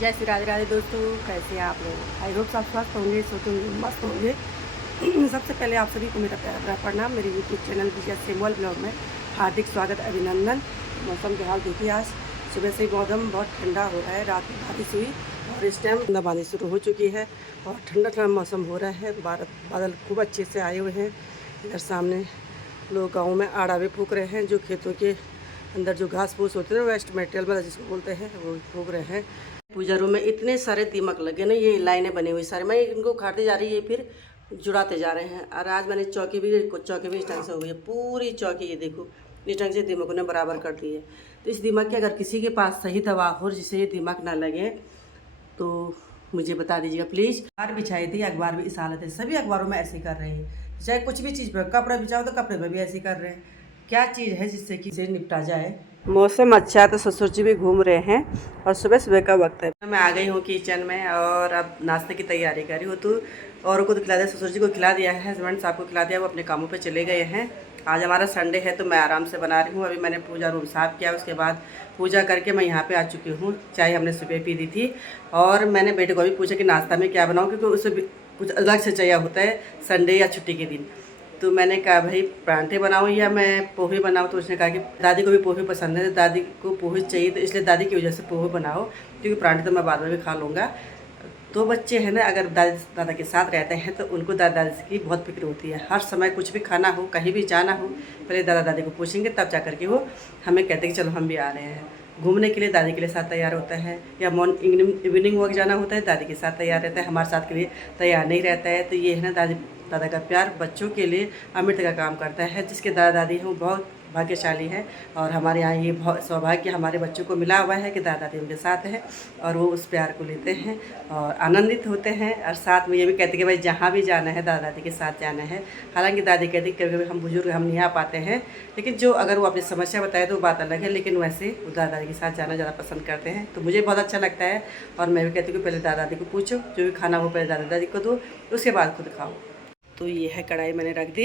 जय श्री राधे राधे दोस्तों, कैसे हैं आप लोग। आई होप सब स्वस्थ होंगे, सोते होंगे, मस्त होंगे। सबसे पहले आप सभी को मेरा प्यार भरा प्रणाम। मेरे यूट्यूब चैनल विजय सेमवाल ब्लॉग में हार्दिक स्वागत, अभिनंदन। मौसम के हाल देखिए, आज सुबह से ही मौसम बहुत ठंडा हो रहा है। रात में बारिश हुई और इस टाइम बूंदाबांदी शुरू हो चुकी है और ठंडा ठंडा मौसम हो रहा है। बादल खूब अच्छे से आए हुए हैं। इधर सामने लोग गाँव में आड़ा भी फूँक रहे हैं, जो खेतों के अंदर जो घास फूस होते हैं, वेस्ट मटेरियल मतलब जिसको बोलते हैं, वो फूँक रहे हैं। पूजा रूम में इतने सारे दीमक लगे ना, ये लाइनें बनी हुई सारे, मैं इनको उखाड़ते जा रही है, फिर जुड़ाते जा रहे हैं। और आज मैंने चौकी भी इस ढंग से हो गई है। पूरी चौकी ये देखो इस ढंग से दीमकों ने बराबर कर दी है। तो इस दीमक की अगर किसी के पास सही दवा हो जिससे ये दीमक ना लगे तो मुझे बता दीजिएगा प्लीज़। अखबार बिछाई थी, अखबार भी इस हालत है। सभी अखबारों में ऐसे कर रहे हैं, चाहे कुछ भी चीज़ पर कपड़ा बिछाओ तो कपड़े पर भी ऐसे कर रहे हैं। क्या चीज़ है जिससे कि इसे निपटा जाए। मौसम अच्छा है तो ससुर जी भी घूम रहे हैं और सुबह सुबह का वक्त है। मैं आ गई हूँ किचन में और अब नाश्ते की तैयारी कर रही हूँ। तो औरों को तो खिला दिया, ससुर जी को खिला दिया है, हस्बैंड साहब को खिला दिया, वो अपने कामों पे चले गए हैं। आज हमारा संडे है तो मैं आराम से बना रही हूँ। अभी मैंने पूजा रूम साफ किया, उसके बाद पूजा करके मैं यहाँ पे आ चुकी हूँ। चाय हमने सुबह पी दी थी और मैंने बेटे को भी पूछा कि नाश्ता में क्या बनाऊँ, क्योंकि उसे कुछ अलग से चाहिए होता है संडे या छुट्टी के दिन। तो मैंने कहा भाई परांठे बनाऊँ या मैं पोहे बनाऊँ। तो उसने कहा कि दादी को भी पोहे पसंद है, दादी को पोहे चाहिए, तो इसलिए दादी की वजह से पोहे बनाओ, क्योंकि परांठे तो मैं बाद में भी खा लूँगा। तो बच्चे हैं ना, अगर दादी दादा के साथ रहते हैं तो उनको दादा दादी की बहुत फिक्र होती है। हर समय कुछ भी खाना हो, कहीं भी जाना हो, पहले दादा दादी को पूछेंगे, तब जा करके वो हमें कहते हैं कि चलो हम भी आ रहे हैं। घूमने के लिए दादी के लिए साथ तैयार होता है, या मॉर्निंग इवनिंग वॉक जाना होता है, दादी के साथ तैयार रहता है, हमारे साथ के लिए तैयार नहीं रहता है। तो ये है ना, दादी दादा का प्यार बच्चों के लिए अमृत का काम करता है। जिसके दादा दादी हैं वो बहुत भाग्यशाली है और हमारे यहाँ ये बहुत सौभाग्य हमारे बच्चों को मिला हुआ है कि दादा दादी उनके साथ है और वो उस प्यार को लेते हैं और आनंदित होते हैं। और साथ में ये भी कहते हैं कि भाई जहाँ भी जाना है दादा दादी के साथ जाना है। हालांकि दादी कहती कभी कभी हम बुजुर्ग हम नहीं आ पाते हैं, लेकिन जो अगर वो अपनी समस्या बताए तो बात अलग है, लेकिन वैसे वो दादा दादी के साथ जाना ज़्यादा पसंद करते हैं। तो मुझे बहुत अच्छा लगता है और मैं भी कहती हूँ कि पहले दादा दादी को पूछो, जो भी खाना हो पहले दादा दादी को दो, उसके बाद खुद खाओ। तो ये है कढ़ाई मैंने रख दी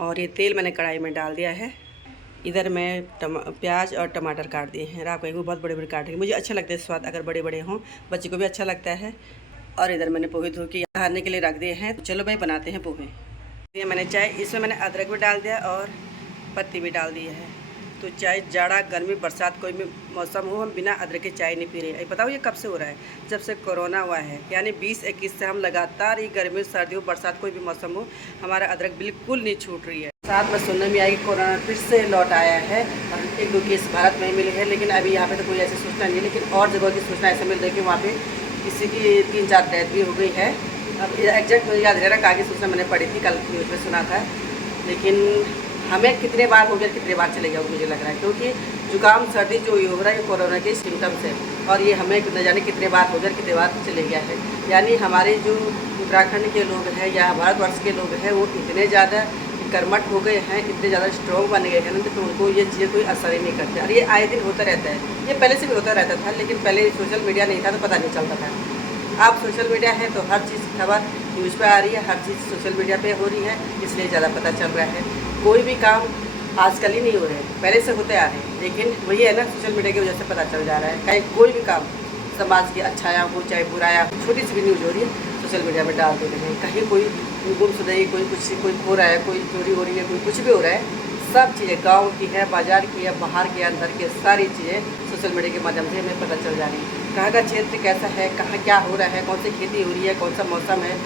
और ये तेल मैंने कढ़ाई में डाल दिया है। इधर मैं प्याज और टमाटर काट दिए हैं। रात को बहुत बड़े बड़े काटेंगे, मुझे अच्छा लगता है स्वाद अगर बड़े बड़े हों, बच्चे को भी अच्छा लगता है। और इधर मैंने पोहे धो के खाने के लिए रख दिए हैं। तो चलो भाई बनाते हैं पोहे। ये मैंने चाय, इसमें मैंने अदरक भी डाल दिया और पत्ती भी डाल दी है। तो चाहे जाड़ा गर्मी बरसात कोई भी मौसम हो, हम बिना अदरक के चाय नहीं पी रहे। बताओ ये कब से हो रहा है? जब से कोरोना हुआ है, यानी 20-21 से हम लगातार ही गर्मी सर्दी हो बरसात कोई भी मौसम हो, हमारा अदरक बिल्कुल नहीं छूट रही है। साथ में सुनने में आई कि कोरोना फिर से लौट आया है और 1-2 केस भारत में ही मिले हैं, लेकिन अभी यहाँ पे तो कोई ऐसी सूचना नहीं है। लेकिन और जगह की सूचना ऐसे मिल रही है कि वहाँ पे किसी की 3-4 डेथ भी हो गई है। अब एग्जैक्ट मुझे याद नहीं रहा कहाँ की सूचना मैंने पढ़ी थी, कल न्यूज़ में सुना था। लेकिन हमें कितने बार हो गया, कितने बार चलेगा वो मुझे लग रहा है, क्योंकि जुकाम सर्दी जो ये हो रहा है ये कोरोना के सिम्टम्स है और ये हमें न जाने कितने बार हो गया, कितने बार चले गया है। यानी हमारे जो उत्तराखंड के लोग हैं या भारतवर्ष के लोग हैं वो इतने ज़्यादा कर्मठ हो गए हैं, इतने ज़्यादा स्ट्रॉन्ग बन गए हैं ना, तो उनको ये चीज़ें कोई असर ही नहीं करती। और ये आए दिन होता रहता है, ये पहले से भी होता रहता था, लेकिन पहले सोशल मीडिया नहीं था तो पता नहीं चलता था। अब सोशल मीडिया है तो हर चीज़ खबर न्यूज़ पे आ रही है, हर चीज़ सोशल मीडिया पे हो रही है, इसलिए ज़्यादा पता चल रहा है। कोई भी काम आजकल ही नहीं हो रहे, पहले से होते आ रहे हैं, लेकिन वही है ना, सोशल मीडिया की वजह से पता चल जा रहा है। कहीं कोई भी काम समाज की अच्छाया हो चाहे बुराया, छोटी सी भी न्यूज़ हो रही है सोशल मीडिया में डाल देते हैं। कहीं कोई गुमशुदगी, कोई कुछ कोई खो रहा है, कोई चोरी हो रही है, कोई कुछ भी हो रहा है, सब चीज़ें गाँव की है, बाज़ार की है, बाहर के अंदर के सारी चीज़ें सोशल मीडिया के माध्यम से हमें पता चल जा रही है। कहाँ का क्षेत्र कैसा है, कहाँ क्या हो रहा है, कौन सी खेती हो रही है, कौन सा मौसम है,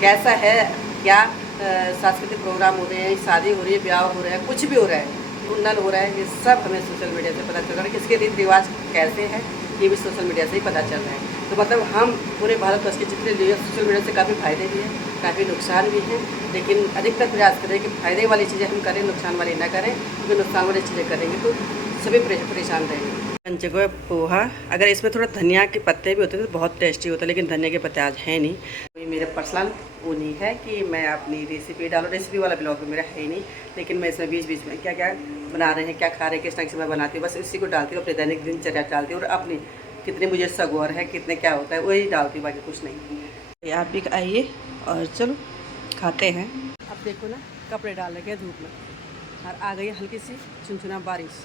कैसा है, क्या सांस्कृतिक प्रोग्राम हो रहे हैं, शादी हो रही है, ब्याह हो रहा है, कुछ भी हो रहा है, मुंडन हो रहा है, ये सब हमें सोशल मीडिया से पता चल रहा है। किसके रीति रिवाज कैसे हैं ये भी सोशल मीडिया से ही पता चल रहा है। तो मतलब हम पूरे भारतवर्ष के जितने लोग हैं, सोशल मीडिया से काफ़ी फ़ायदे भी हैं, काफ़ी नुकसान भी हैं, लेकिन अधिकतर प्रयास करें कि फ़ायदे वाली चीज़ें हम करें, नुकसान वाली ना करें, क्योंकि नुकसान वाली चीज़ें करेंगे तो सभी परेशान रहेंगे। जगह पोहा, अगर इसमें थोड़ा धनिया के पत्ते भी होते तो बहुत टेस्टी होता है, लेकिन धनिया के पत्ते आज है नहीं। कोई मेरा पर्सनल वो नहीं है कि मैं अपनी रेसिपी डालूँ, रेसिपी वाला ब्लॉग मेरा है ही नहीं, लेकिन मैं इसमें बीच बीच में क्या क्या बना रहे हैं, क्या खा रहे हैं, किस ढंग से मैं बनाती हूँ, बस इसी को डालती हूँ, अपने दैनिक दिनचर्या डालती हूँ और अपनी कितने मुझे सगोर है, कितने क्या होता है वही डालती हूँ, बाकी कुछ नहीं। आप भी आइए और चलो खाते हैं। अब देखो ना, कपड़े डाल रखे हैं धूप में और आ गई हल्की सी चुनचुना बारिश।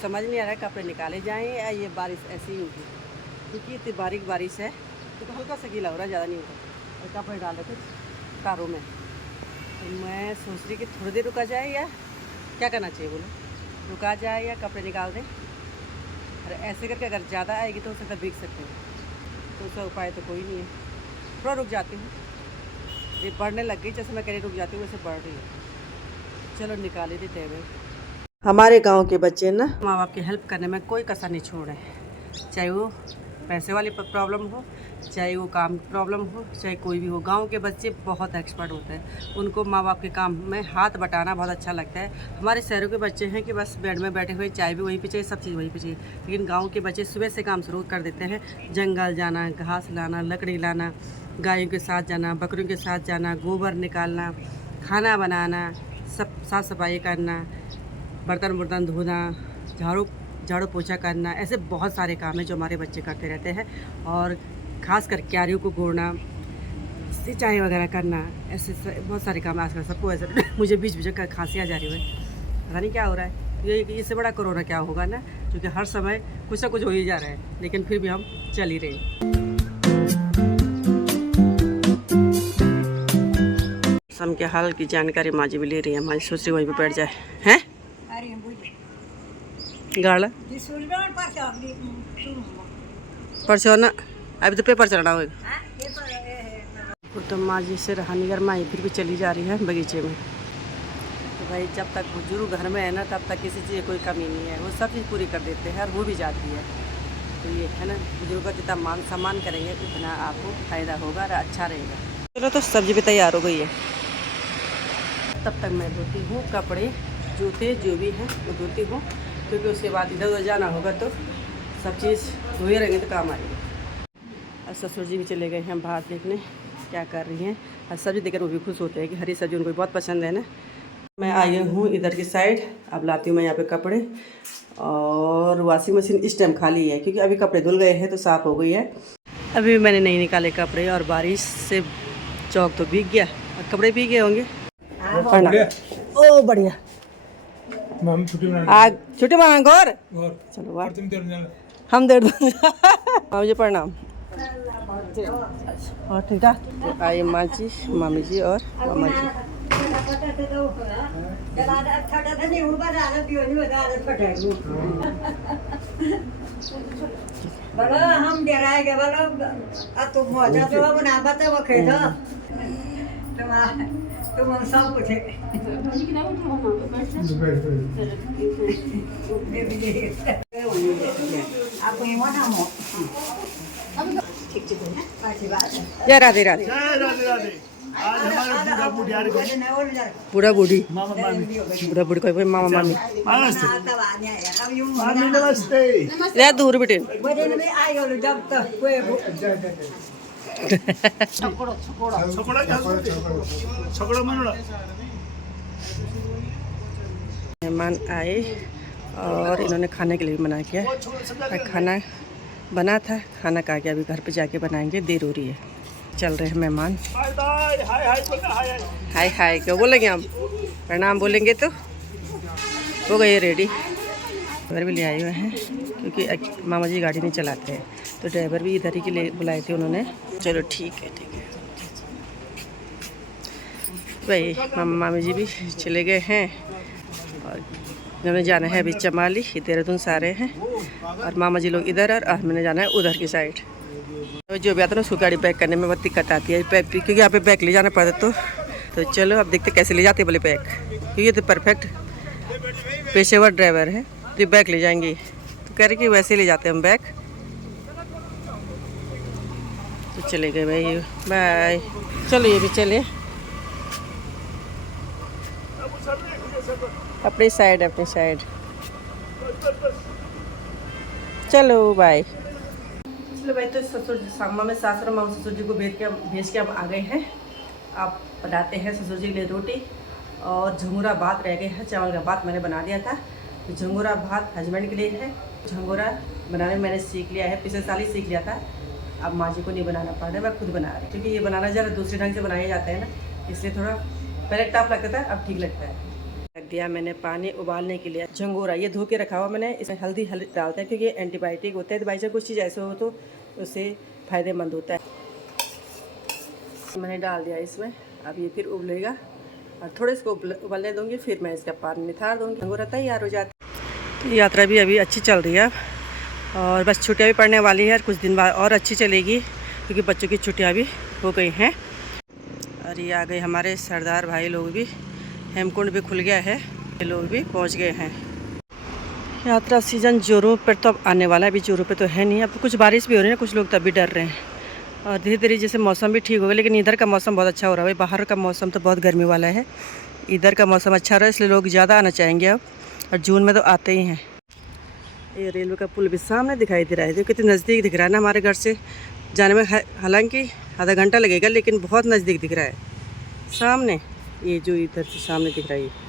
समझ नहीं आ रहा है कपड़े निकाले जाएं या ये बारिश ऐसी ही होगी। क्योंकि इतनी बारीक बारिश है तो हल्का सा गीला हो रहा है, ज़्यादा नहीं होता। और कपड़े डाल रखे कारों में, तो मैं सोच रही कि थोड़ी देर रुका जाए या क्या करना चाहिए बोलो, रुका जाए या कपड़े निकाल दें। और ऐसे करके अगर ज़्यादा आएगी तो हो सकता है भीग सकते हैं, तो उसका उपाय तो कोई नहीं है। थोड़ा रुक जाती हूँ, ये बढ़ने लग गई, जैसे मैं कह रही रुक जाती हूँ वैसे बढ़ रही है। चलो निकाल ही देते हैं। हमारे गांव के बच्चे ना माँ बाप की हेल्प करने में कोई कसर नहीं छोड़ रहे हैं, चाहे वो पैसे वाली प्रॉब्लम हो, चाहे वो काम की प्रॉब्लम हो, चाहे कोई भी हो। गांव के बच्चे बहुत एक्सपर्ट होते हैं, उनको माँ बाप के काम में हाथ बटाना बहुत अच्छा लगता है। हमारे शहरों के बच्चे हैं कि बस बेड में बैठे हुए, चाय भी वहीं पे चाहिए, सब चीज़ वहीं पे चाहिए। लेकिन गाँव के बच्चे सुबह से काम शुरू कर देते हैं, जंगल जाना, घास लाना, लकड़ी लाना, गायों के साथ जाना, बकरियों के साथ जाना, गोबर निकालना, खाना बनाना, सब साफ़ सफाई करना, बर्तन धोना, झाड़ू पोछा करना, ऐसे बहुत सारे काम हैं जो हमारे बच्चे करते रहते हैं। और खासकर क्यारियों को गोड़ना, सिंचाई वगैरह करना, ऐसे बहुत सारे काम आजकल सबको। ऐसे मुझे बीच बीच खांसी आ जा रही है, पता नहीं क्या हो रहा है। ये इससे बड़ा कोरोना क्या होगा ना, क्योंकि हर समय कुछ ना कुछ हो ही जा रहा है, लेकिन फिर भी हम चल ही रहे। मौसम के हाल की जानकारी माँ जी भी ले रही है। माँ सोच रही वहीं पर बैठ जाए हैं गाड़ा परसों ना, अभी तो पेपर चलना होगा। तो माँ जी से रहानीगर माँ फिर भी चली जा रही है बगीचे में। तो भाई जब तक बुजुर्ग घर में है ना, तब तक किसी चीज़ की कोई कमी नहीं है, वो सब चीज़ पूरी कर देते हैं और वो भी जाती है। तो ये है ना, बुजुर्ग का जितना मान सम्मान करेंगे उतना आपको फ़ायदा होगा और अच्छा रहेगा। चलो तो सब्जी भी तैयार हो गई है, तब तक मैं धोती हूँ कपड़े, जूते जो भी हैं वो धोती हूँ, क्योंकि उसके बाद इधर उधर जाना होगा तो सब चीज़ धोए रहेंगे तो काम आएगी। और ससुर जी भी चले गए हैं बाहर देखने क्या कर रही हैं, और सब्जी देखकर वो भी खुश होते हैं कि हरी सब्जी उनको बहुत पसंद है ना। मैं आई हूँ इधर की साइड, अब लाती हूँ मैं यहाँ पे कपड़े। और वॉशिंग मशीन इस टाइम खाली है, क्योंकि अभी कपड़े धुल गए हैं तो साफ़ हो गई है। अभी मैंने नहीं निकाले कपड़े, और बारिश से चौक तो भीग गया और कपड़े भीग गए होंगे। ओ बढ़िया, आज छुट्टी मांग और चलो वाह, हम दे दो मुझे प्रणाम। और ठीक ठाक तो आइए माँ जी, मामी जी और मामा जी। हम डराएंगे तुम मौजा तो बना बता वो खेलो तुम हम सब कुछ जय राधे राधे। बूढ़ा बूढ़ी, बूढ़ा बूढ़ी कोई मामा मामी ले दूर बेटे। मेहमान आए और इन्होंने खाने के लिए मना किया। खाना बना था, खाना खा के अभी घर पे जाके बनाएंगे, देर हो रही है। चल रहे हैं मेहमान। हाय हाय क्यों बोलेंगे हम, प्रणाम बोलेंगे तो हो गए रेडी। ड्राइवर भी ले आए हुए हैं, क्योंकि मामा जी गाड़ी नहीं चलाते हैं, तो ड्राइवर भी इधर ही के लिए बुलाए थे उन्होंने। चलो ठीक है ठीक है भाई। मामी जी भी चले गए हैं और इन्होंने जाना है अभी चमाली, देहरादून से आ रहे हैं। और मामा जी लोग इधर और मैंने जाना है उधर की साइड। जो भी आता है ना उसको गाड़ी पैक करने में बहुत दिक्कत आती है, पैक क्योंकि यहाँ पे बैग ले जाना पड़ता। तो चलो अब देखते कैसे ले जाते बोले बैग, क्योंकि ये तो परफेक्ट पेशेवर ड्राइवर है, तो बैग ले जाएंगे। तो कह रहे कि वैसे ले जाते हम बैग। तो चले गए भाई, बाय। चलो ये भी चले अपनी साइड, अपनी साइड। चलो बाय। चलो भाई, तो ससुर सामा में सासुर माँ ससुर जी को भेज के अब आ गए हैं। आप बनाते हैं ससुर जी के लिए रोटी, और झंगोरा भात रह गए हैं। चावल का भात मैंने बना दिया था, तो झंगोरा भात हस्बैंड के लिए है। झंगोरा बनाने मैंने सीख लिया है, पिछले साल ही सीख लिया था। अब माँ जी को नहीं बनाना पड़ रहा है, मैं खुद बना रही हूँ, क्योंकि ये बनाना ज़रा दूसरे ढंग से बनाया जाता है ना, इसलिए थोड़ा पहले टफ लगता था, अब ठीक लगता है। दिया मैंने पानी उबालने के लिए। झंगोरा ये धो के रखा हुआ मैंने, इसमें हल्दी डालते हैं क्योंकि ये एंटीबायोटिक होता है, तो भाई कुछ चीज़ ऐसे हो तो उससे फ़ायदेमंद होता है। मैंने डाल दिया इसमें, अब ये फिर उबलेगा और थोड़े इसको उबलने दूँगी, फिर मैं इसका पानी निथार दूँगी। झंगोरा तैयार हो जाता है। तो यात्रा भी अभी अच्छी चल रही है और बस छुट्टियाँ भी पड़ने वाली हैं, कुछ दिन बाद और अच्छी चलेगी क्योंकि बच्चों की छुट्टियाँ भी हो गई हैं। और ये आ गए हमारे सरदार भाई लोग भी, हेमकुंड भी खुल गया है, ये लोग भी पहुंच गए हैं। यात्रा सीज़न जोरों पर तो अब आने वाला है, अभी जोरों पे तो है नहीं। अब कुछ बारिश भी हो रही है, कुछ लोग तब भी डर रहे हैं और धीरे धीरे जैसे मौसम भी ठीक हो गया। लेकिन इधर का मौसम बहुत अच्छा हो रहा है, बाहर का मौसम तो बहुत गर्मी वाला है, इधर का मौसम अच्छा रहा है इसलिए लोग ज़्यादा आना चाहेंगे अब, और जून में तो आते ही हैं। ये रेलवे का पुल भी सामने दिखाई दे रहा है, जो कितने नज़दीक दिख रहा है ना हमारे घर से जाने में। हालांकि आधा घंटा लगेगा लेकिन बहुत नज़दीक दिख रहा है सामने, ये जो इधर से सामने दिख रहा है।